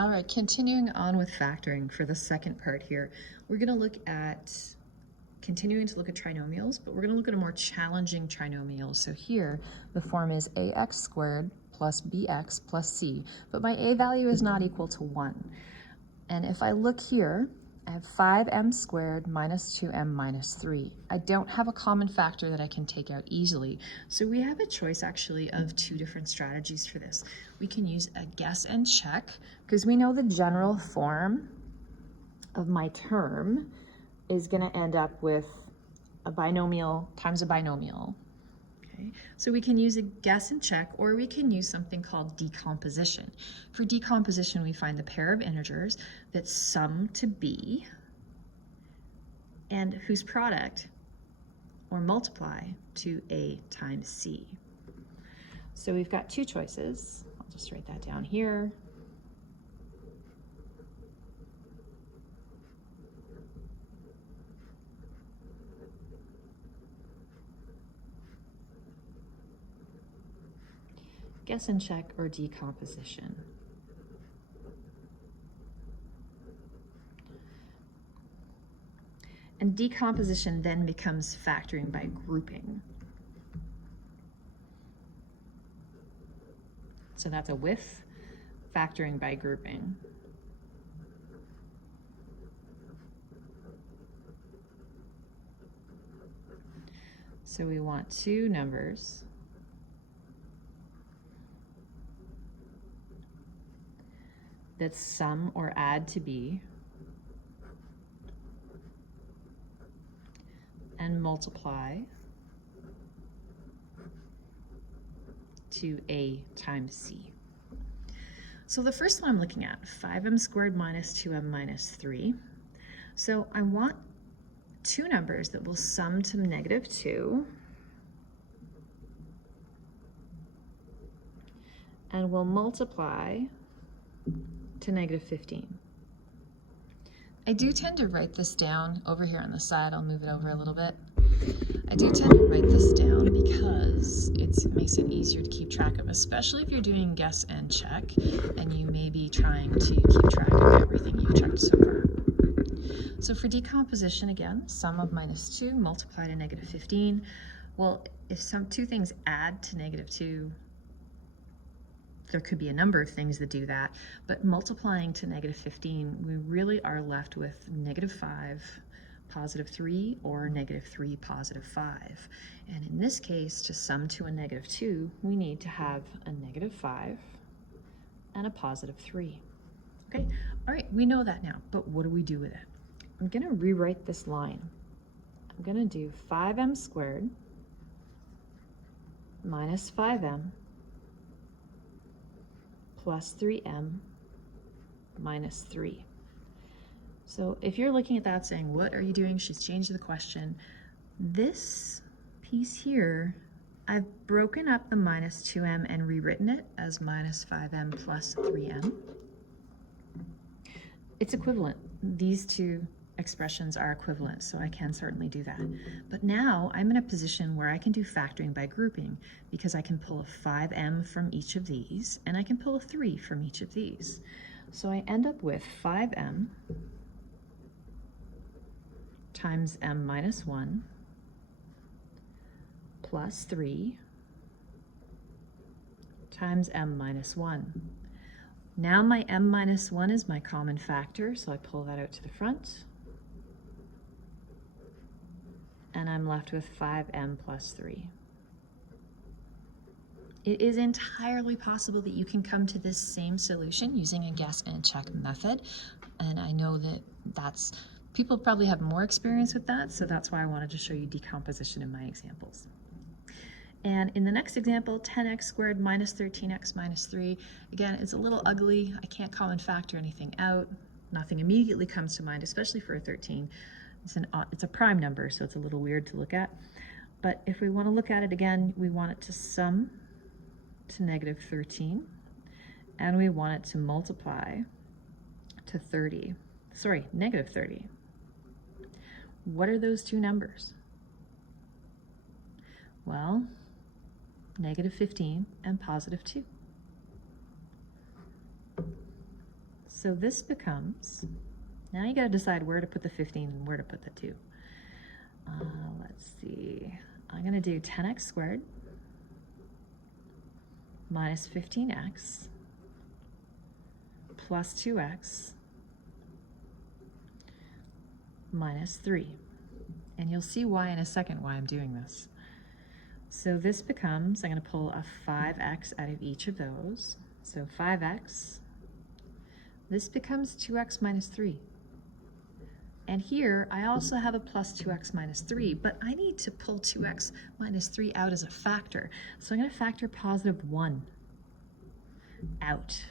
All right, continuing on with factoring for the second part here, we're going to look at continuing to look at trinomials, but we're going to look at a more challenging trinomial. So here, the form is ax squared plus bx plus c, but my a value is not equal to 1. And if I look here, I have 5m squared minus 2m minus 3. I don't have a common factor that I can take out easily. So we have a choice actually of two different strategies for this. We can use a guess and check, because we know the general form of my term is going to end up with a binomial times a binomial. Okay, so we can use a guess and check, or we can use something called decomposition. For decomposition, we find the pair of integers that sum to b and whose product or multiply to a times c. So we've got two choices. I'll just write that down here. Guess and check or decomposition. And decomposition then becomes factoring by grouping. So that's a with factoring by grouping. So we want two numbers that sum or add to b and multiply to a times c. So the first one I'm looking at, 5m squared minus 2m minus 3. So I want two numbers that will sum to negative 2 and will multiply to negative 15. I do tend to write this down over here on the side. I'll move it over a little bit. I do tend to write this down because it makes it easier to keep track of, especially if you're doing guess and check and you may be trying to keep track of everything you've checked so far. So for decomposition, again, sum of minus 2 multiply to negative 15. Well, if two things add to negative 2, there could be a number of things that do that, but multiplying to negative 15, we really are left with negative 5, positive 3, or negative 3, positive 5. And in this case, to sum to a negative 2, we need to have a negative 5 and a positive 3. Okay, all right, we know that now, but what do we do with it? I'm going to rewrite this line. I'm going to do 5m squared minus 5m plus 3m minus 3. So if you're looking at that saying, what are you doing? She's changed the question. This piece here, I've broken up the minus 2m and rewritten it as minus 5m plus 3m. It's equivalent. These two expressions are equivalent, so I can certainly do that. But now I'm in a position where I can do factoring by grouping, because I can pull a 5m from each of these, and I can pull a 3 from each of these. So I end up with 5m times m minus 1 plus 3 times m minus 1. Now my m minus 1 is my common factor, so I pull that out to the front. And I'm left with 5m plus 3. It is entirely possible that you can come to this same solution using a guess and check method. And I know that people probably have more experience with that, so that's why I wanted to show you decomposition in my examples. And in the next example, 10x squared minus 13x minus 3. Again, it's a little ugly. I can't common factor anything out. Nothing immediately comes to mind, especially for a 13. It's a prime number, so it's a little weird to look at. But if we want to look at it again, we want it to sum to negative 13, and we want it to multiply to negative 30. What are those two numbers? Well, negative 15 and positive 2. So this becomes, now you got to decide where to put the 15 and where to put the 2. Let's see, I'm going to do 10x squared minus 15x plus 2x minus 3. And you'll see why in a second why I'm doing this. So this becomes, I'm going to pull a 5x out of each of those. So 5x. This becomes 2x minus 3. And here I also have a plus 2x minus 3, but I need to pull 2x minus 3 out as a factor. So I'm going to factor positive 1 out.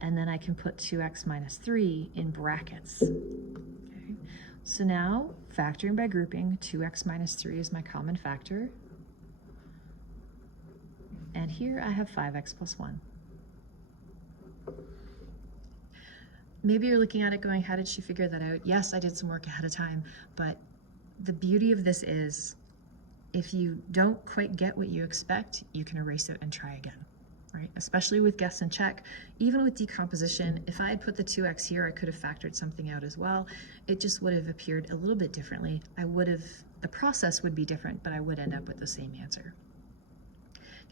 And then I can put 2x minus 3 in brackets. Okay. So now, factoring by grouping, 2x minus 3 is my common factor. And here I have 5x plus 1. Maybe you're looking at it going, how did she figure that out? Yes, I did some work ahead of time, but the beauty of this is if you don't quite get what you expect, you can erase it and try again, right? Especially with guess and check. Even with decomposition, if I had put the 2x here, I could have factored something out as well. It just would have appeared a little bit differently. The process would be different, but I would end up with the same answer.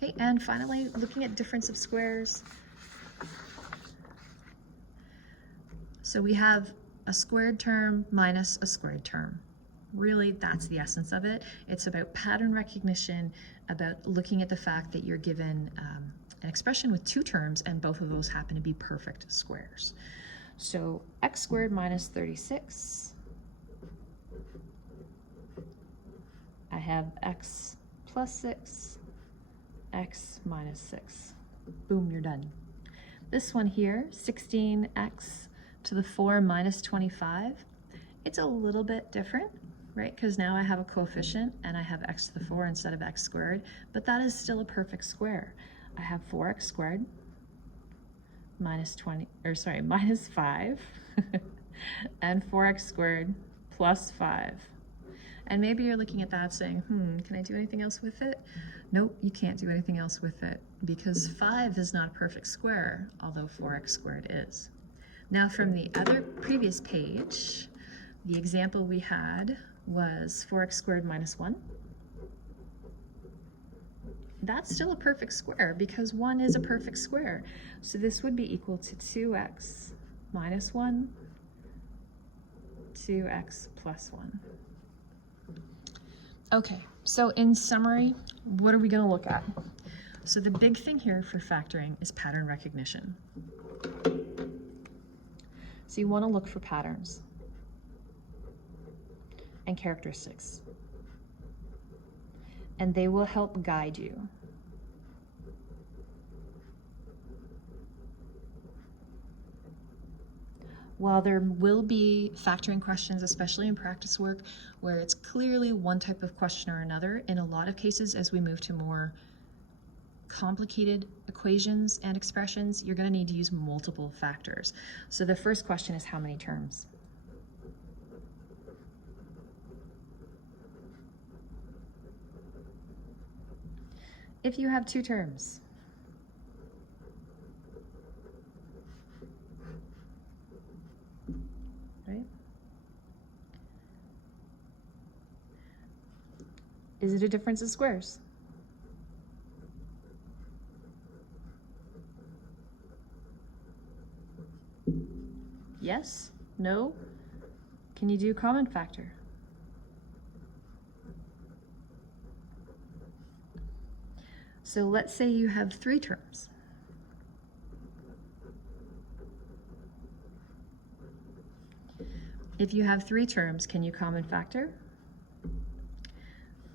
Okay, and finally, looking at difference of squares. So we have a squared term minus a squared term. Really, that's the essence of it. It's about pattern recognition, about looking at the fact that you're given an expression with 2 terms and both of those happen to be perfect squares. So x squared minus 36. I have x plus 6, x minus 6. Boom, you're done. This one here, 16x to the 4 minus 25. It's a little bit different, right? Because now I have a coefficient and I have x to the 4 instead of x squared, but that is still a perfect square. I have 4x squared minus 5 and 4x squared plus 5. And maybe you're looking at that saying, can I do anything else with it? Nope, you can't do anything else with it because 5 is not a perfect square, although 4x squared is. Now from the other previous page, the example we had was 4x squared minus 1. That's still a perfect square because 1 is a perfect square. So this would be equal to 2x minus 1, 2x plus 1. Okay, so in summary, what are we going to look at? So the big thing here for factoring is pattern recognition. So you want to look for patterns and characteristics, and they will help guide you. While there will be factoring questions, especially in practice work, where it's clearly one type of question or another, in a lot of cases, as we move to more complicated equations and expressions, you're going to need to use multiple factors. So the first question is how many terms? If you have 2 terms, right? Is it a difference of squares? Yes? No? Can you do common factor? So let's say you have 3 terms. If you have 3 terms, can you common factor?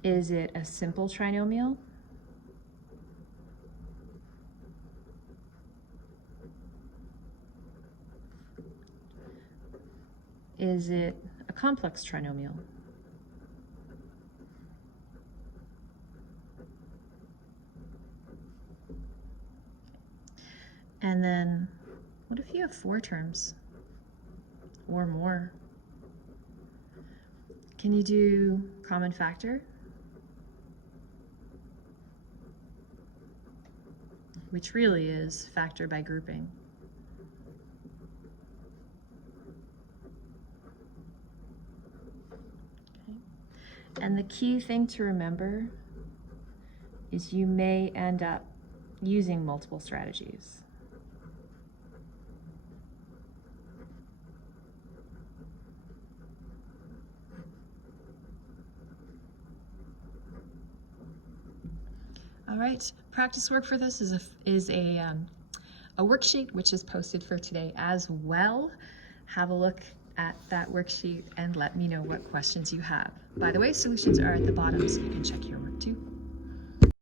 Is it a simple trinomial? Is it a complex trinomial? And then, what if you have 4 terms or more? Can you do common factor? Which really is factor by grouping. And the key thing to remember is you may end up using multiple strategies. All right, practice work for this is a worksheet which is posted for today as well. Have a look at that worksheet and let me know what questions you have. By the way, solutions are at the bottom so you can check your work too.